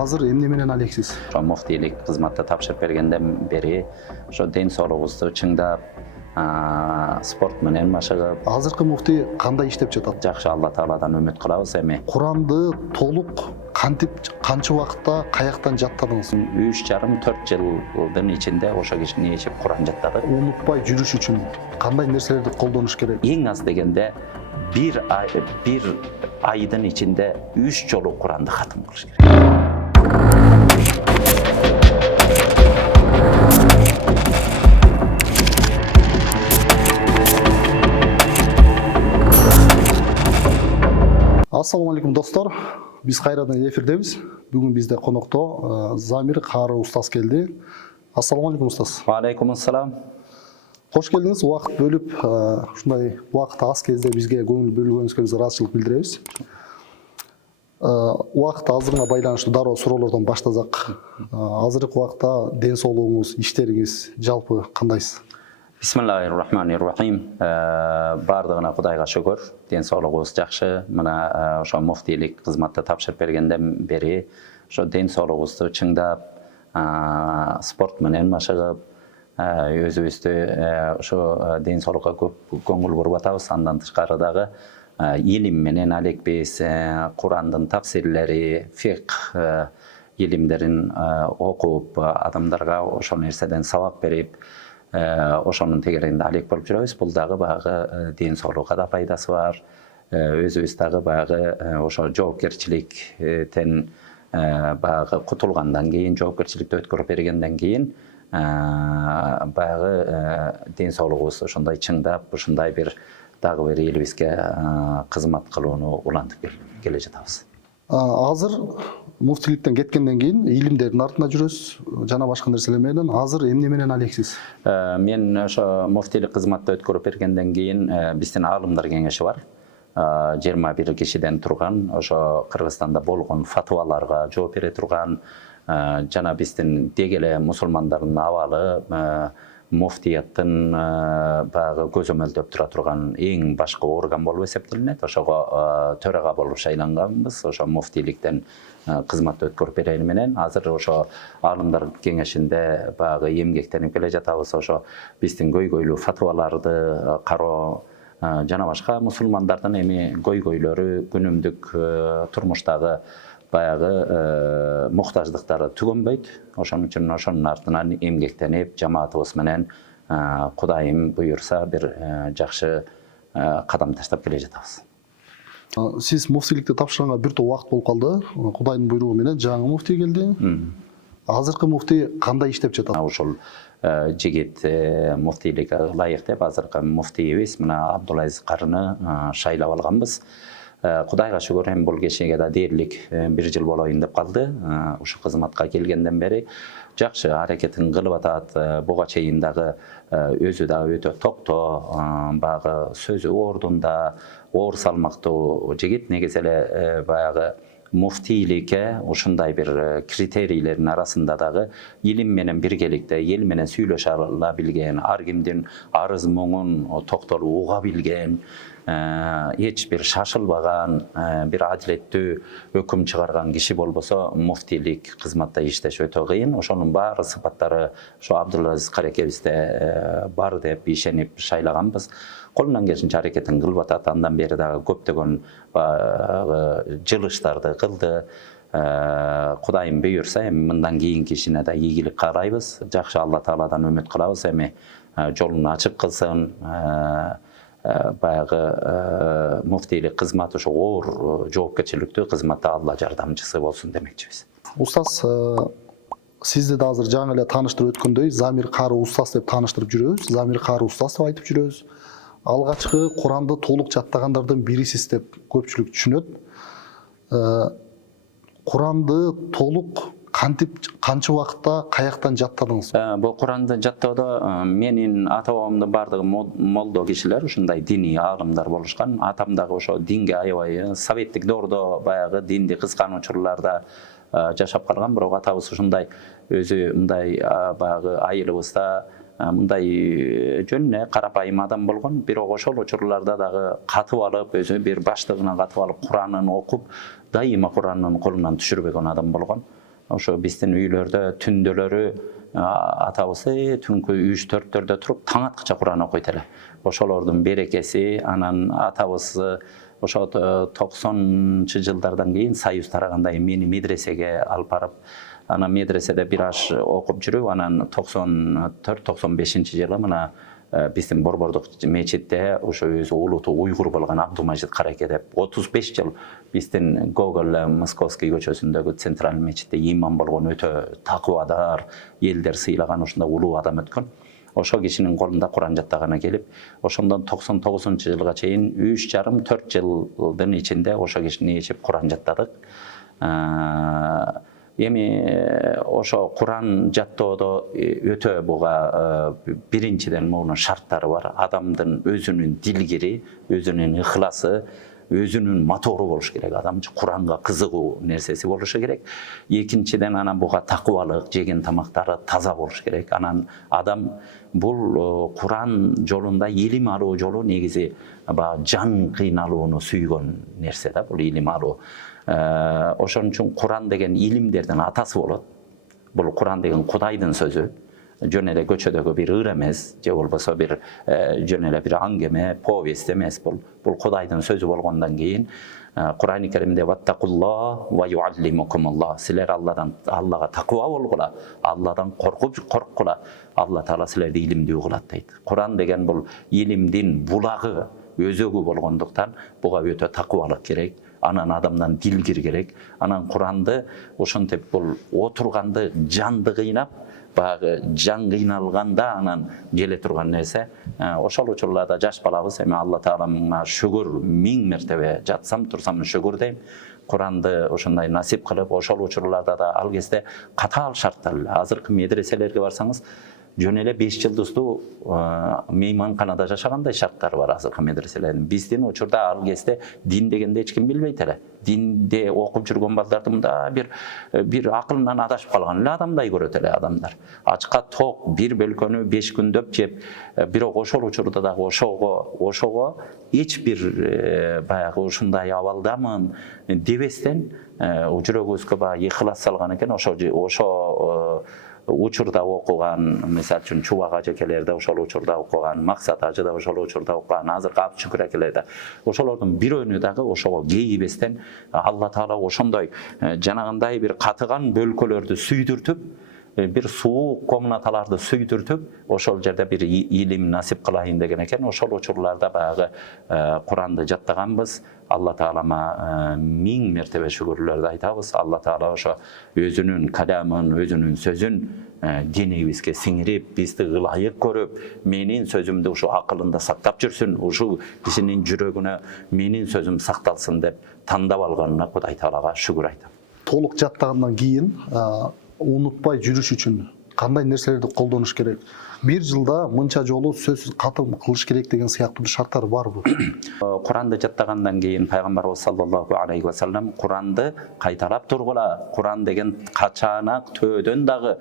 Азыр эмне менен алексиз? Muftiylik kızmatı tapşırıp bergenden beri şu den sağlığınızı çыңdap, sport менен машыгып, Азыркы муфтий кандай иштеп жатат? жакшы Алла Тааладан үмүт кылабыз эми. Куранды толук кантип канча убакытта каяктан жаттадыңыз? 3,5-4 жылдын ичинде ошо кишини ичип Куран жаттадык. Унутпай жүрүш үчүн кандай нерселерди колдонуш керек? Эң аз дегенде bir айдын içinde 3 жолу Kur'an'da hatım kılış gerek. Assalamu alaikum достор. Биз кайрадан эфирдебиз. Бүгүн бизде конокто Замир Кары устаз келди. Assalamu alaikum устаз. Алейкум ассалам. Кош келдиңиз. Убакыт бөлүп, ушундай убакыт аз кезде бизге көңүл бөлгөнүңүзгө биз ыраазычылык билдиребиз. Убакыт азырына байланыштуу дароо суроолордон баштасак. Азыркы убакытта ден соолугуңуз, иштериңиз жалпы кандайсыз? Bismillahirrahmanirrahim. Bardığına Kudayga şükür. Den soğluğumuz жақсы. Mına şu muftilik kızmatı tapşırıp bergenden beri şu den soğluğumuzu çыңdap, sport менен машыгып, өзүбүздү şu den soğluğa көп көңүл буруп атабыз. Андан тышкарыдагы илим менен алек-биз, Курандын тафсирлери, фикх илимдерин окуп, адамдарга ошол нерседен сабак берип, ошонун тегерегинде алек болуп жүрөбүз. Бул дагы баягы ден соолукка да пайдасы бар. Өзүбүз дагы баягы ошо жоопкерчиликтен баягы кутулгандан кийин, жоопкерчиликти өткөрүп бергенден кийин баягы ден соолугубузду ошондой чыңдап, ушундай бир дагы бир элибизге кызмат кылууну улантып келе жатабыз. Азыр муфтиликтен кеткенден кийин илимдердин артында жүрөсүз, жана башка нерселер менен. Азыр эмне менен алексиз? Мен ошо муфтилик кызматты өткөрүп бергенден кийин биздин аалымдар кеңеши бар. 21 кишиден турган, ошо Кыргызстанда болгон фатваларга жооп бере турган, жана биздин деги эле мусулмандардын абалы муфтияттын баягы көзөмөлдөп тура турган эң башкы орган болуп эсептелинет. Ошого төрага болуп шайланганбыз. Ошо муфтиликтен кызмат өткөрүп берени менен азыр ошо аалымдар кеңешинде баягы эмгектенип келе жатабыз. Ошо биздин көйгөйлүү фатваларды кароо жана башка мусулмандардын эми көйгөйлөрү, күнүмдүк турмуштагы баягы муктаждыктары түгөнбөйт. Ошон үчүн ошонун артынан эмгектенип, жамаатыбыз менен Кудайым буйурса бир жакшы кадам таштап келе жатабыз. Сиз муфтиликти тапшырганга бир топ убакыт болуп калды. Кудайдын буйругу менен жаңы муфтий келди. Азыркы муфтий кандай иштеп жатат? Ошол жигит муфтийликке ылайык деп азыркы муфтийибиз мына Абдулазиз Карыны шайлап алганбыз. Кудайга шүгүр, эми бул кишиге да дээрлик 1 жыл болоюн деп калды. Ушу кызматка келгенден бери жакшы аракетин кылып атат. Буга чейин дагы өзү дагы өтө токтоо, баягы сөзү ордунда, оор салмактуу жигит. Негизи эле баягы муфтийликке ушундай бир критерийлердин арасында дагы илим менен биргеликте, эл менен сүйлөшө ала билген, ар кимдин арыз муңун токтолуп уга билген, эч бир шашылбаган, бир адилеттүү өкүм чыгарган киши болбосо муфтийлик кызматта иштеш өтө кыйын. Ошонун баары сыпаттары ошо Абдулазиз Карекебизде бар деп ишенип шайлаганбыз. Колунан келишинче аракетин кылып атат. Андан бери дагы көптөгөн жылыштарды кылды. Кудайым буйурса, эми мындан кийинки ишине да ийгилик каалайбыз. Жакшы Алла Тааладан үмүт кылабыз, эми жолун ачык кылсын. Баягы муфтийлик кызматы ошо оор жоопкерчиликтүү кызматта Алла жардамчысы болсун демекчибиз. Устаз, сизди да азыр жаңы эле тааныштырып өткөндөй Замир Кары устаз деп тааныштырып жүрөбүз. Замир Кары устаз деп айтып жүрөбүз. Алгачкы Куранды толук жаттагандардын бирисиз деп көпчүлүк түшүнөт. Куранды толук кантип, канча убакытта, каяктан жаттадыңыз? Бул Куранды жаттоодо менин ата-бабамдын бардыгы молдо кишилер, ушундай диний аалымдар болушкан. Атам дагы ошо динге аябай советтик доордо баягы динди кызган учурларда жашап калган. Бирок атабыз ушундай өзү мындай баягы айылыбызда мындай жөн карапайым адам болгон. Бирок ошол учурларда дагы катып алып, өзү бир баштыгына катып алып Куранын окуп, дайыма Куранын колунан түшүрбөгөн адам болгон. ошо биздин үйлөрдө түндөлөрү атабызы түнкү 3-4-төрдө туруп таң аткыча Куран окуйт эле. Ошолордун берекеси, анан атабыз ошо 90-чы жылдардан кийин Союз тарагандай мени медресеге алып барып, анан медреседе бир аш окуп жүрүп, анан 94-95 жылы мына биздин Борбордук мечитте ошо өзү улуту уйгур болгон Абдумажит Караке деп 35 жыл биздин Гоголь Московский көчөсүндөгү центральный мечитте имам болгон өтө такыбадар, элдер сыйлаган ушундай улуу адам өткөн. Ошо кишинин колунда Куран жаттаганы келип, ошондон 99-жылга чейин 3,5-4 жылдын ичинде ошо кишини ээрчип Куран жаттадык. Эми ошо Куран жаттоодо өтө буга биринчиден мунун шарттары бар. Адамдын өзүнүн дилгири, өзүнүн ыхласы, өзүнүн мотору болуш керек. Адам Куранга кызыгуу нерсеси болушу керек. Экинчиден анан буга такыбалык, жеген тамактары таза болуш керек. Анан адам бул Куран жолунда илим алуу жолу негизи жан кыйналууну сүйгөн нерсе да, бул илим алуу. Ошон үчүн Куран деген илимдердин атасы болот. Бул Куран деген Кудайдын сөзү. Жөн эле көчөдөгү бир ыр эмес, же болбосо бир жөн эле бир аңгеме, повесть эмес бул. Бул Кудайдын сөзү болгондон кийин Куран-ы Каримде ваттакулла ва юаллимукумулла. Силер Аллага такыба болгула, Алладан корккула. Алла Таала силерди илимдүү кылат дейт. Куран деген бул илимдин булагы, өзөгү болгондуктан буга өтө такыбалык керек. Анан адамдан дилгир керек. Анан Куранды ошентип бул отурганды жанды кыйнап, баягы жан кыйналганда анан келе турган нерсе. Ошол учурларда жаш балабыз, эми Алла Таалама шүгүр, 1000 мертебе жатсам турсам шүгүр дейм. Куранды ошондой насип кылып, ошол учурларда да ал кезде катаал шарттар эле. Азыркы медреселерге барсаңыз, жөн эле 5 жылдыздуу мейманканада жашагандай шарттар бар азыркы медреселердин. Биздин учурда ал кезде дин дегенде эч ким билбейт эле. Динде окуп жүргөн балдарды мында бир акылынан адашып калган эле адамдай көрөт эле адамдар. Ачка ток бир бөлкөнү 5 күндөп жеп, бирок ошол учурда дагы ошого эч бир баягы ушундай абалдамын дебестен жүрөгүбүзгө баягы ыхлас салган экен. Ошо учурда окуган, мисалы үчүн Чубак ажекелерде ошол учурда окуган, Максат ажы да ошол учурда окуган, азыркы Абшүкүр акелер да ошолордун бирөөнү дагы ошого кейибестен Алла Таала ошондой жанагындай бир катыган бөлкөлөрдү сүйдүртүп, бир суук комнаталарды сүйдүртүп, ошол жерде бир илим насип кылайын деген экен. Ошол учурларда баягы Куранды жаттаганбыз. Алла Таалама 1000 мертебе шүгүрлөрдү айтабыз. Алла Таала ошо өзүнүн каламын, өзүнүн сөзүн денибизге сиңирип, бизди ылайык көрүп, менин сөзүмдү ушу акылында сактап жүрсүн, ушу кишинин жүрөгүнө менин сөзүм сакталсын деп тандап алганына Кудай Таалага шүгүр айтам. Толук жаттагандан кийин унутпай жүрүш үчүн кандай нерселерди колдонуш керек? Бир жылда мынча жолу сөзсүз катым кылыш керек деген сыяктуу шарттар барбы? Куранды жаттагандан кийин пайгамбарыбыз саллаллаху алейхи ва саллям Куранды кайталап тургула. Куран деген качанак төөдөн дагы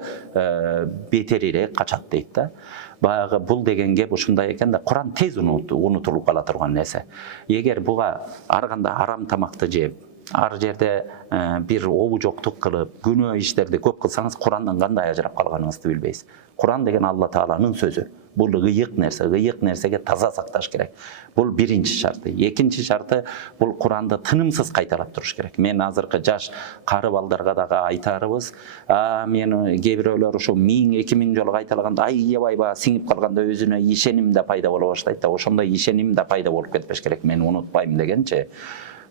бетерирээк качат дейт да. Баягы бул деген кеп ушундай экен да, Куран тез унутулуп кала турган нерсе. Эгер буга ар кандай арам тамакты жеп, ар жерде бир обужоктук кылып, күнөө иштерди көп кылсаңыз, Курандан кандай ажырап калганыңызды билбейсиз. Куран деген Алла Тааланын сөзү. Бул ыйык нерсеге таза сакташ керек. Бул биринчи шарты. Экинчи шарты, бул Куранды тынымсыз кайталап туруш керек. Мен азыркы жаш кары балдарга дагы айтарыбыз, мен кээ бирөөлөр ушу 1000-2000 жолу кайталаганда аябай сиңип калганда өзүнө ишеним да пайда боло баштайт да. Ошондой ишеним да пайда болуп кетпеш керек. Мен унутпайм дегенчи.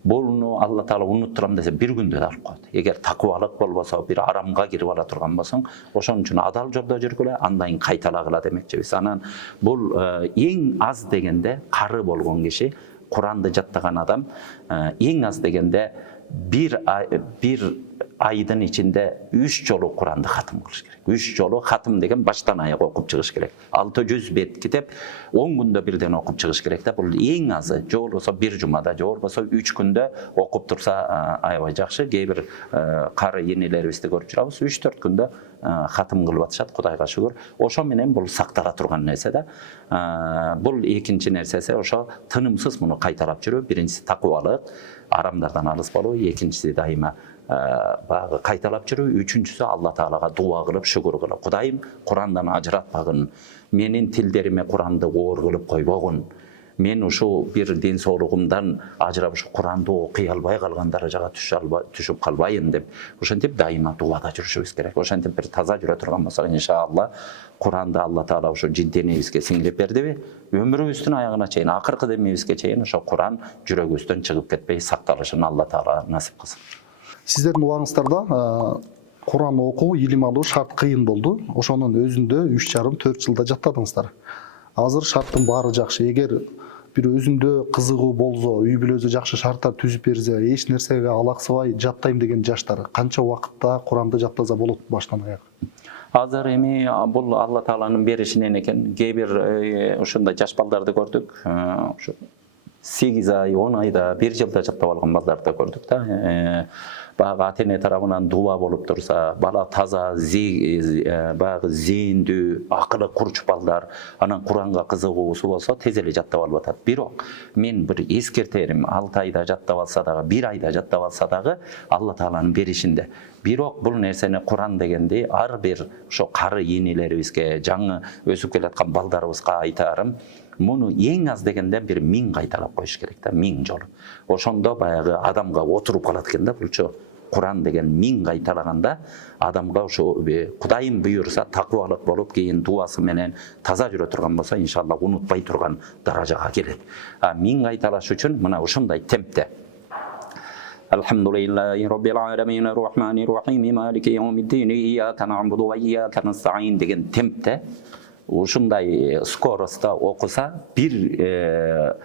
Буну Алла Таала унуттурам десе бир күндө да алып коет. Эгер такыбалык болбосо, бир арамга кирип ала турган болсоң, ошон үчүн адал жолдо жүргүлө, андан кайталагыла демекчибиз. Анан бул эң аз дегенде кары болгон киши, Куранды жаттаган адам эң аз дегенде бир айдын ичинде 3 жолу Куранды хатым кылыш керек. 3 жолу хатым деген баштан аяк окуп чыгыш керек. 600 бет китеп 10 күндө бирден окуп чыгыш керек да. Бул эң азы. Же болбосо бир жумада, же болбосо 3 күндө окуп турса аябай жакшы. Кээ бир кары энелерибизди көрүп жүрабыз, 3-4 күндө хатым кылып атышат, Кудайга шүгүр. Ошо менен бул сактала турган нерсе да. Бул экинчи нерсеси, ошо тынымсыз муну кайталап жүрүү. Биринчиси такыбалык, арамдардан алыс болуу, экинчиси дайыма баягы кайталап жүрүү, үчүнчүсү Алла Таалага дуа кылып, шүгүр кылып, Кудайым Курандан ажыратпагын, менин тилдериме Куранды оор кылып койбогун, мен ушу бир ден соолугумдан ажырап ушу Куранды окуй албай калган даражага түшүп калбайын деп, ошентип дайыма дуада жүрүшүбүз керек. Ошентип бир таза жүрө турган болсок, иншалла Куранды Алла Таала ушу денебизге сиңирип бердиби, өмүрүбүздүн аягына чейин, акыркы демибизге чейин ошо Куран жүрөгүбүздөн чыгып кетпей сакталышын Алла Таала насип кылсын. Сиздердин убагыңыздарда Куран окуу, илим алуу шарт кыйын болду. Ошонун өзүндө 3,5-4 жылда жаттадыңыздар. Азыр шарттын баары жакшы. Эгер бир өзүндө кызыгуу болсо, үй бүлөсү жакшы шарттар түзүп берсе, эч нерсеге алаксыбай жаттайм деген жаштар канча убакытта Куранды жаттаса болот баштан аяк? Азыр эми бул Алла Тааланын беришинен экен. Кээ бир ушундай жаш балдарды көрдүк. Ушу 8 ай, 10 айда, 1 жылда жаттап алган балдарды көрдүк да. Баягы ата-эне тарабынан дуа болуп турса, бала таза, баягы зээндүү, акылы курч балдар, анан Куранга кызыгуусу болсо, тез эле жаттап алып атат. Бирок мен бир эскертерим, 6 айда жаттап алса дагы, 1 айда жаттап алса дагы Алла Тааланын беришинде. Бирок бул нерсени Куран дегенди ар бир ошо кары энелерибизге, жаңы өсүп келаткан балдарыбызга айтарым, муну эң аз дегенде бир 1000 кайталап коюш керек да, 1000 жолу. Ошондо баягы адамга отуруп калат экен да булчу. Куран деген 1000 кайталаганда адамга ошо Кудайым буйурса такыбалык болуп, кийин дуасы менен таза жүрө турган болсо, иншалла унутпай турган даражага келет. 1000 кайталаш үчүн мына ушундай темпте. Алхамдулиллахи Rabbil Alamin, Ar-Rahmanir Rahim, Maliki Yawmiddin, Iyyaka na'budu wa iyyaka nasta'in деген темпте, ушундай скоростта окуса, бир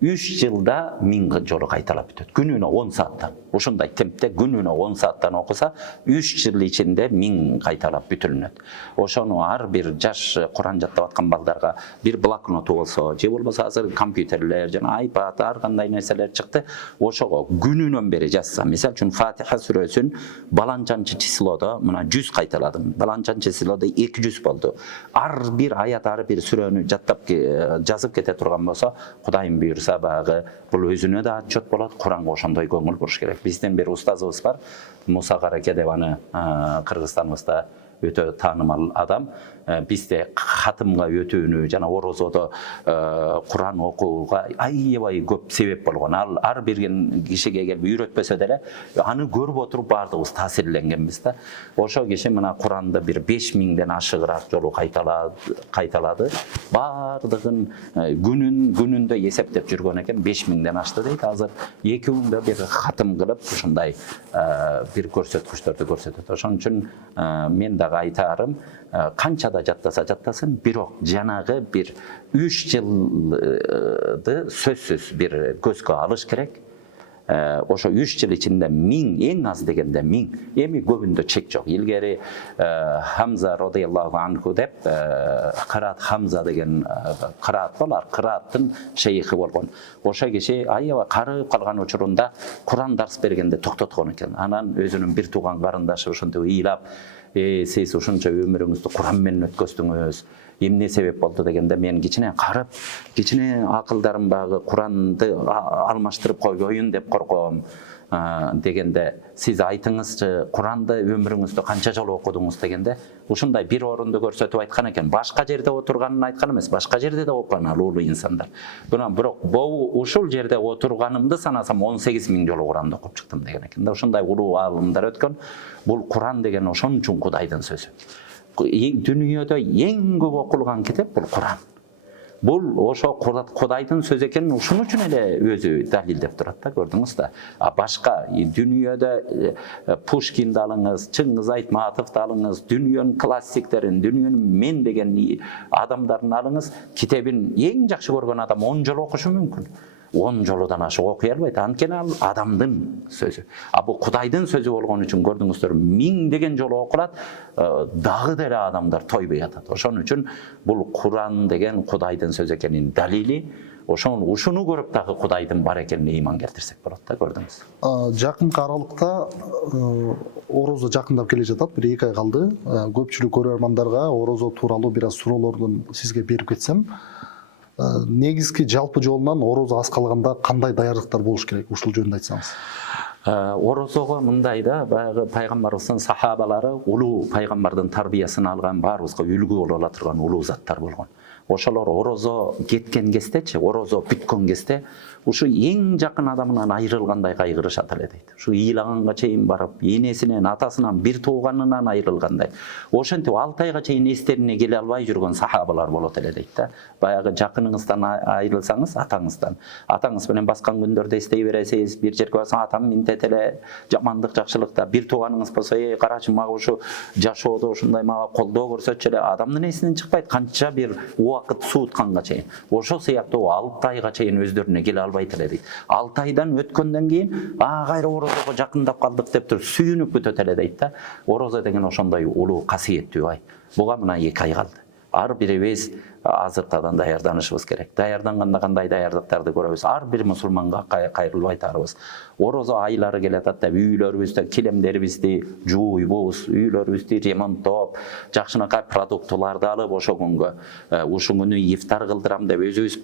3 жылда 1000 жолу кайталап бүтөт. Күнүнө 10 сааттан. Ушундай темпте күнүнө 10 сааттан окуса, 3 жыл ичинде 1000 кайталап бүтүлүнөт. Ошону ар бир жаш Куран жаттап аткан балдарга бир блокноту болсо, же болбосо азыр компьютерлер жана iPad ар кандай нерселер чыкты, ошого күнүнөн бери жазса, мисалы үчүн Фатиха сүрөсүн баланчанчы числодо мына 100 кайталадым. Баланчанчы числодо 200 болду. Ар бир аят, ар бир сүрөнү жазып кете турган болсо, Кудайым буйурса баягы бул өзүнө да отчет болот, Куранга ошондой көңүл буруш керек. Бизден бир устазыбыз бар, Муса Караке деп, аны Кыргызстаныбызда өтө таанымал адам. Бизде хатымга өтүүнү жана орозодо Куран окууга аябай көп себеп болгон. Ал ар бир кишиге келип үйрөтпөсө деле, аны көрүп отуруп баардыгыбыз таасирленгенбиз да. Ошо киши мына Куранды бир 5000ден ашыгыраак жолу кайталады. Баардыгын күнүндө эсептеп жүргөн экен, 5000ден ашты дейт. Азыр 2 күндө бир хатым кылып, ушундай бир көрсөткүчтөрдү көрсөтөт. Ошон үчүн мен дагы айтарым, канчада жаттаса жаттасын, бирок жанагы бир 3 жылды сөзсүз бир көзгө алыш керек. Ошо 3 жыл ичинде 1000, эң аз дегенде 1000. Эми көбүндө чек жок. Илгери Хамза радыйаллаху анху деп, Кыраат Хамза деген кыраат бар, кырааттын шейхи болгон. Ошо киши аябай карып калган учурунда Куран дарс бергенде токтоткон экен. Анан өзүнүн бир тууган карындашы ошентип ыйлап, сиз ушунча өмүрүңүздү Куран менен өткөздүңүз, эмне себеп болду дегенде, мен кичине карып, кичине акылдарым багы Куранды алмаштырып койбойюн деп корком дегенде, сиз айтыңызчы, Куранды өмүрүңүздө канча жолу окудуңуз дегенде, ушундай бир орунду көрсөтүп айткан экен. Башка жерде отурганын айткан эмес, башка жерде да окуган ал улуу инсандар. Бирок ушул жерде отурганымды санасам 18000 жолу Куранды окуп чыктым деген экен да. Ушундай улуу аалымдар өткөн. Бул Куран деген ошон үчүн Кудайдын сөзү. Дүйнөдө эң көп окулган китеп бул Куран. Бул ошо Кудайдын сөзү экенин ушун үчүн эле өзү далилдеп турат да, көрдүңүз да. Башка дүйнөдө Пушкинди алыңыз, Чыңгыз Айтматовду алыңыз, дүйнөнүн классиктерин, дүйнөнүн мен деген адамдарын алыңыз, китебин эң жакшы көргөн адам 10 жолу окушу мүмкүн. 10 жолудан ашык окуй албайт. Анткени ал адамдын сөзү. Бул Кудайдын сөзү болгон үчүн көрдүңүздөр, 1000 деген жолу окулат, дагы деле адамдар тойбой атат. Ошон үчүн бул Куран деген Кудайдын сөзү экенин далили. Ушуну көрүп дагы Кудайдын бар экенине ыйман келтирсек болот да, көрдүңүз. Жакынкы аралыкта орозо жакындап келе жатат, бир 2 ай калды. Көпчүлүк көрөрмандарга орозо тууралуу бир аз суроолордун сизге берип кетсем, негизги жалпы жолунан орозо аз калганда кандай даярдыктар болуш керек, ушул жөнүндө айтсаңыз? Орозого мындай да, баягы пайгамбарыбыздын сахабалары улуу пайгамбардын тарбиясын алган, баарыбызга үлгү боло ала турган улуу заттар болгон. Ошолор орозо кеткен кездечи, орозо бүткөн кезде ушу эң жакын адамынан айрылгандай кайгырышат эле дейт. Ушу ыйлаганга чейин барып, энесинен, атасынан, бир тууганынан айрылгандай. Ошентип 6 айга чейин эстерине келе албай жүргөн сахабалар болот эле дейт да. Баягы жакыныңыздан айрылсаңыз, атаңыздан. Атаңыз менен баскан күндөрдө эстей бересиз, бир жерге барсаң атам минтет эле, жамандык жакшылыкта. Бир тууганыңыз болсо, карачы мага ушу жашоодо ушундай мага колдоо көрсөтчү эле, адамдын эсинен чыкпайт, канча бир убакыт суутканга чейин. Ошо сыяктуу 6 айга чейин өздөрүнө келе албайт эле дейт. 6 айдан өткөндөн кийин, кайра орозого жакындап калдык деп туруп сүйүнүп бүтөт эле дейт да. Орозо деген ошондой улуу касиеттүү ай. Буга мына 2 ай калды. Ар бирибиз азыртадан даярданышыбыз керек. Даярданганда кандай даярдыктарды көрөбүз? Ар бир мусулманга кайрылбай тарыбыз. Орозо айлары келатат деп үйлөрүбүздө килемдерибизди жууйбуз, үйлөрүбүздү ремонттоп, жакшынакай продуктуларды алып ошо күнгө ушул күнү ифтар кылдырам деп өзүбүз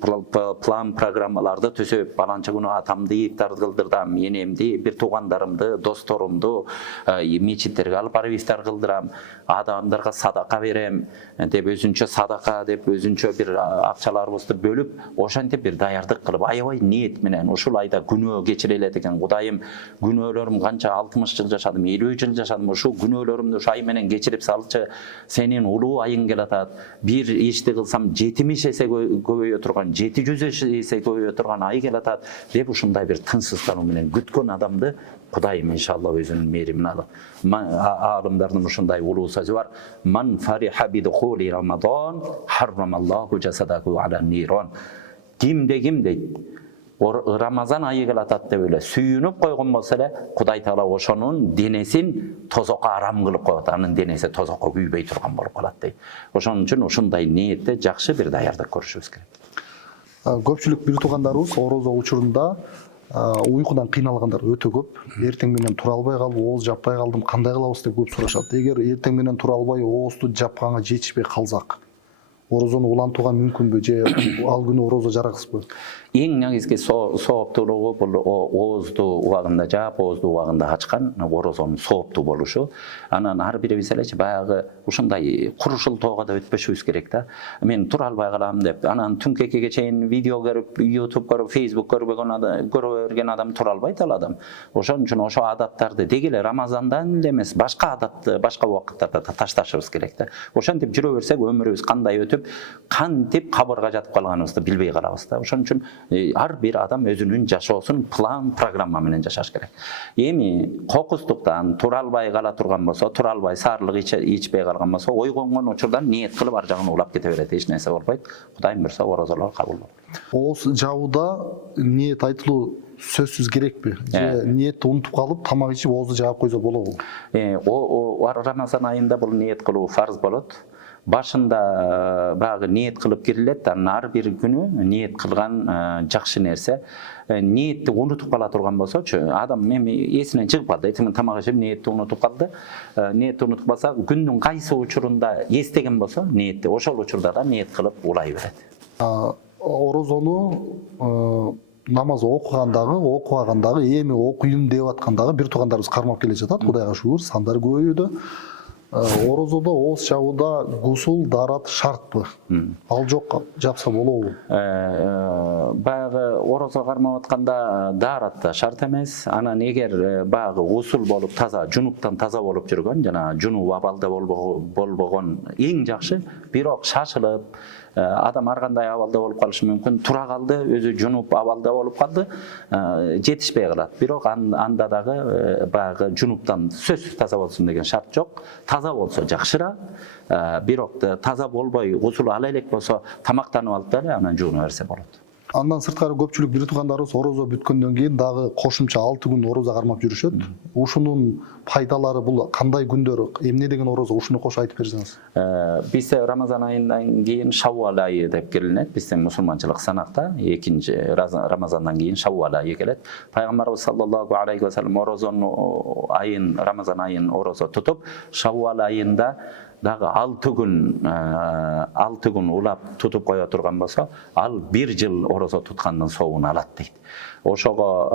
план программаларды түзүп, баланча күнү атамды ифтар кылдырдам, энемди, бир туугандарымды, досторумду мечиттерге алып барып ифтар кылдырам, адамдарга садака берем деп өзүнчө садака деп өзүнчө бир акчаларыбызды бөлүп, ошентип бир даярдык кылып, аябай ниет менен ушул айда күнөө кечире эле деген Кудайым, күнөөлөрүм канча 60 жыл жашадым, 50 жыл жашадым, ушул күнөөлөрүмдү ушу ай менен кечирип салчы, сенин улуу айың келатат, бир ишти кылсам 70 эсе көбөйө турган, 700 эсе көбөйө турган ай келатат деп ушундай бир тынчсыздануу менен күткөн адамды Кудайым иншалла өзүнүн мээримине алып. Алымдардын ушундай улуу сөзү бар. Ман фариха бидухули Рамадан, харрамаллаху жасадаку ала нирон. Ким дейт? Рамазан айы келатат деп эле сүйүнүп койгон болсо эле, Кудай Таала ошонун денесин тозокко арам кылып коет, анын денеси тозокко күйбөй турган болуп калат дейт. Ошон үчүн ушундай ниетте жакшы бир даярдык көрүшүбүз керек. Көпчүлүк бир туугандарыбыз орозо учурунда уйкудан кыйналгандар өтө көп. Эртең менен тура албай калып, ооз жаппай калдым, кандай кылабыз деп көп сурашат. Эгер эртең менен тура албай оозду жапканга жетишпей калсак, орозону улантууга мүмкүнбү же ал күнү орозо жараксызбы? Эң негизги сооптуулугу бул оозду убагында жаап, оозду убагында ачкан орозонун сооптуу болушу. Анан ар бирибиз элечи баягы ушундай курушултоого да өтпөшүбүз керек да. Мен тура албай калам деп, анан түнкекеге чейин видео көрүп, YouTube көрүп, Facebook көрө берген адам тура албайт ал адам. Ошон үчүн ошо адаттарды деги эле Рамазандан эле эмес, башка адатты башка убакыттарда ташташыбыз керек да. Ошентип жүрө берсек өмүрүбүз кандай өтүп, кантип кабырга жатып калганыбызды билбей калабыз да. Ошон үчүн ар бир адам өзүнүн жашоосун план программа менен жашаш керек. Эми кокустуктан тура албай кала турган болсо, тура албай саарлык ичпей калган болсо, ойгонгон учурдан ниет кылып ар жагын улап кете берет, эч нерсе болбойт. Кудайым буйрса орозолор кабыл болот. Ооз жабууда ниет айтылуу сөзсүз керекпи? Же ниетти унутуп калып, тамак ичип оозду жаап койсо болобу? Рамазан айында бул ниет кылуу фарз болот. Башында багы ниет кылып кирилет, анан ар бир күнү ниет кылган жакшы нерсе. Ниетти унутуп кала турган болсочу, адам эми эсинен чыгып калды, эртең тамак ичип ниетти унутуп калды. Ниетти унутуп калса, күндүн кайсы учурунда эстеген болсо, ниетти ошол учурда да ниет кылып улай берет. Орозону намаз окугандагы, эми окуйм деп аткандагы бир туугандарыбыз кармап келе жатат. Кудайга шүгүр, сандар көбөйүүдө. Орозодо ооз жабууда гусул, дарат шартпы? Ал жок, жапса болобу? Баягы орозо кармап атканда дарат да шарт эмес. Анан эгер баягы гусул болуп таза, жунуптан таза болуп жүргөн, жана жунуп абалда болбогон эң жакшы. Бирок шашылып, адам ар кандай абалда болуп калышы мүмкүн. Тура калды, өзү жунуп абалда болуп калды, жетишпей калат. Бирок анда дагы баягы жунуптан сөзсүз таза болсун деген шарт жок. Таза болсо жакшыраак, бирок таза болбой гусул ала элек болсо тамактанып алып эле анан жууна берсе болот. Андан сырткары көпчүлүк бир туугандарыбыз орозо бүткөндөн кийин дагы кошумча 6 күн орозо кармап жүрүшөт. Ушунун пайдалары бул кандай күндөр, эмне деген орозо, ушуну кошо айтып берсеңиз. Бизде Рамазан айынан кийин Шаввал айы деп кирилет. Биздин мусулманчылык санакта экинчи Рамазандан кийин Шаввал айы келет. Пайгамбарыбыз саллаллаху алейхи ва саллям Рамазан айын орозо тутуп, Шаввал айында дагы 6 күн улап тутуп кое турган болсо, ал 1 жыл орозо туткандын соогун алат дейт. Ошого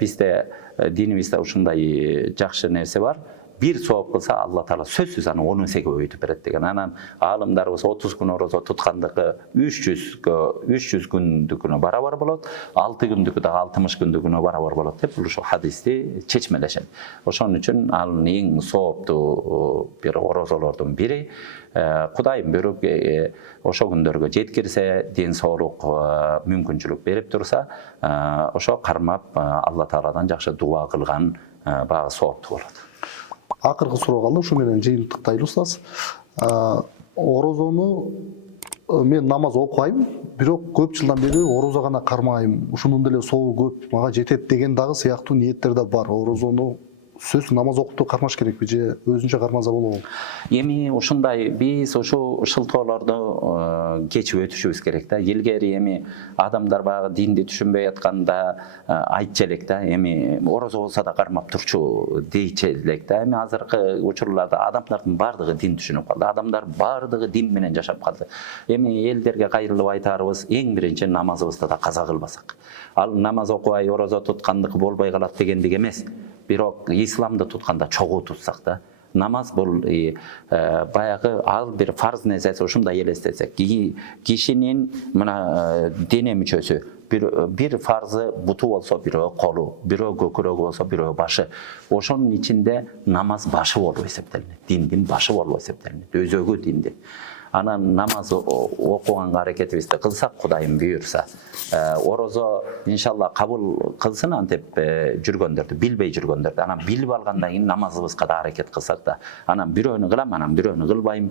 бизде динибизде ушундай жакшы нерсе бар. Bir soğuk kılsa Allah Teala sözsüz anı 10 есе көбөйтүп берет деген. Анан алымдарыбыз 30 күн орозо туткандыгы 300 күндүкүнө барабар болот, 6 күндүкү да 60 күндүкүнө барабар болот деп ушу хадисти чечмелешет. Ошон үчүн ал эң сооптуу бир орозолордун бири. Кудайым буйруп ошо күндөргө жеткирсе, ден соолук мүмкүнчүлүк берип турса, ошо кармап Алла Тааладан жакшы дуа кылган багы сооптуу болот. Акыркы суроо калды, ушу менен жыйынтыктайлы устаз. Орозону мен намаз окубайм, бирок көп жылдан бери орозо гана кармайм. Ушунун деле соогу көп, мага жетет деген дагы сыяктуу ниеттер да бар. Орозону сөзсүз намаз окуп кармаш керекпи же өзүнчө кармаса болобу? Эми ушундай биз ушу шылтоолорду кечип өтүшүбүз керек да. Илгери эми адамдар багы динди түшүнбөй атканда айтчу элек да, эми орозо болсо да кармап турчу дейчү элек да. Эми азыркы учурларда адамдардын бардыгы дин түшүнүп калды. Адамдар бардыгы дин менен жашап калды. Эми элдерге кайрылып айтарыбыз, эң биринчи намазыбызды да каза кылбасак. Ал намаз окубай орозо туткандык болбой калат дегендик эмес. Бирок исламды тутканда чогуу тутсак да. Намаз бул баягы ал бир фарз нерсеси, ушундай элестетсек. Кишинин мына дене мүчөсү бир фарзы буту болсо, бирөө колу, бирөө көкүрөгү болсо, бирөө башы. Ошонун ичинде намаз башы болуп эсептелинет. Диндин башы болуп эсептелинет. Өзөгү диндин. Анан намаз окуганга аракетибизди кылсак, Кудайым буйурса, орозо иншалла кабыл кылсын антип жүргөндөрдү, билбей жүргөндөрдү. Анан билип алгандан кийин намазыбызга да аракет кылсак да, анан бирөөнү кылам, анан бирөөнү кылбайм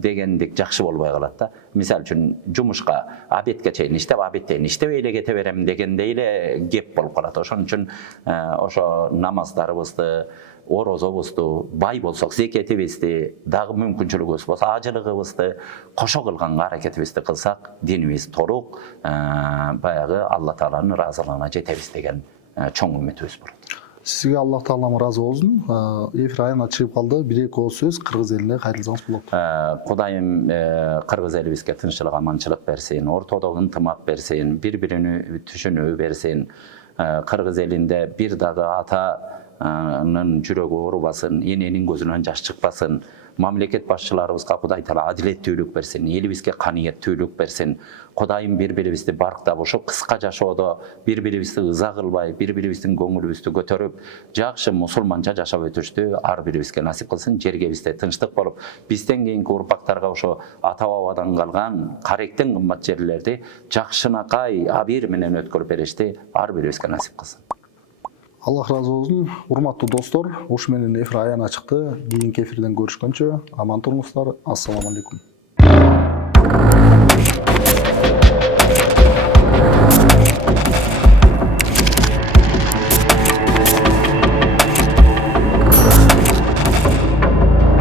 дегендик жакшы болбой калат да. Мисалы үчүн жумушка обедке чейин иштеп, обедтен иштебей эле кете берем дегендей эле кеп болуп калат. Ошон үчүн ошо намаздарыбызды, орозобузду, бай болсок зекетибизди, дагы мүмкүнчүлүгүбүз болсо ажылыгыбызды кошо кылганга аракетибизди кылсак, динибиз толук баягы Алла Тааланын ыраазылыгына жетебиз деген чоң үмүтүбүз болот. Сизге Аллах Таалам ыраазы болсун. Эфир аягына чыгып калды. Бир-эки ооз сөз кыргыз элине кайрылсаңыз болот. Кудайым кыргыз элибизге тынччылык, аманчылык берсин, ортодо ынтымак берсин, бири-бирини түшүнүү берсин. Кыргыз элинде бир дагы атанын жүрөгү оорубасын, эненин көзүнөн жаш чыкпасын. Мамлекет башчыларыбызга Кудай Таала адилеттүүлүк берсин, элибизге канияттүүлүк берсин. Кудайым бири-бирибизди барктап, ошо кыска жашоодо бири-бирибизди ыза кылбай, бири-бирибиздин көңүлүбүздү көтөрүп, жакшы мусулманча жашап өтүштү ар бирибизге насип кылсын. Жерге бизде тынчтык болуп, бизден кийинки урпактарга ошо ата-бабадан калган каректен кымбат жерлерди жакшынакай абийир менен өткөрүп беришти ар бирибизге насип кылсын. Аллах разы болсун. Урматтуу достор, ушу менен эфир аягына чыкты. Кийинки эфирден көрүшкөнчө аман туруңуздар. Ассаламу алейкум.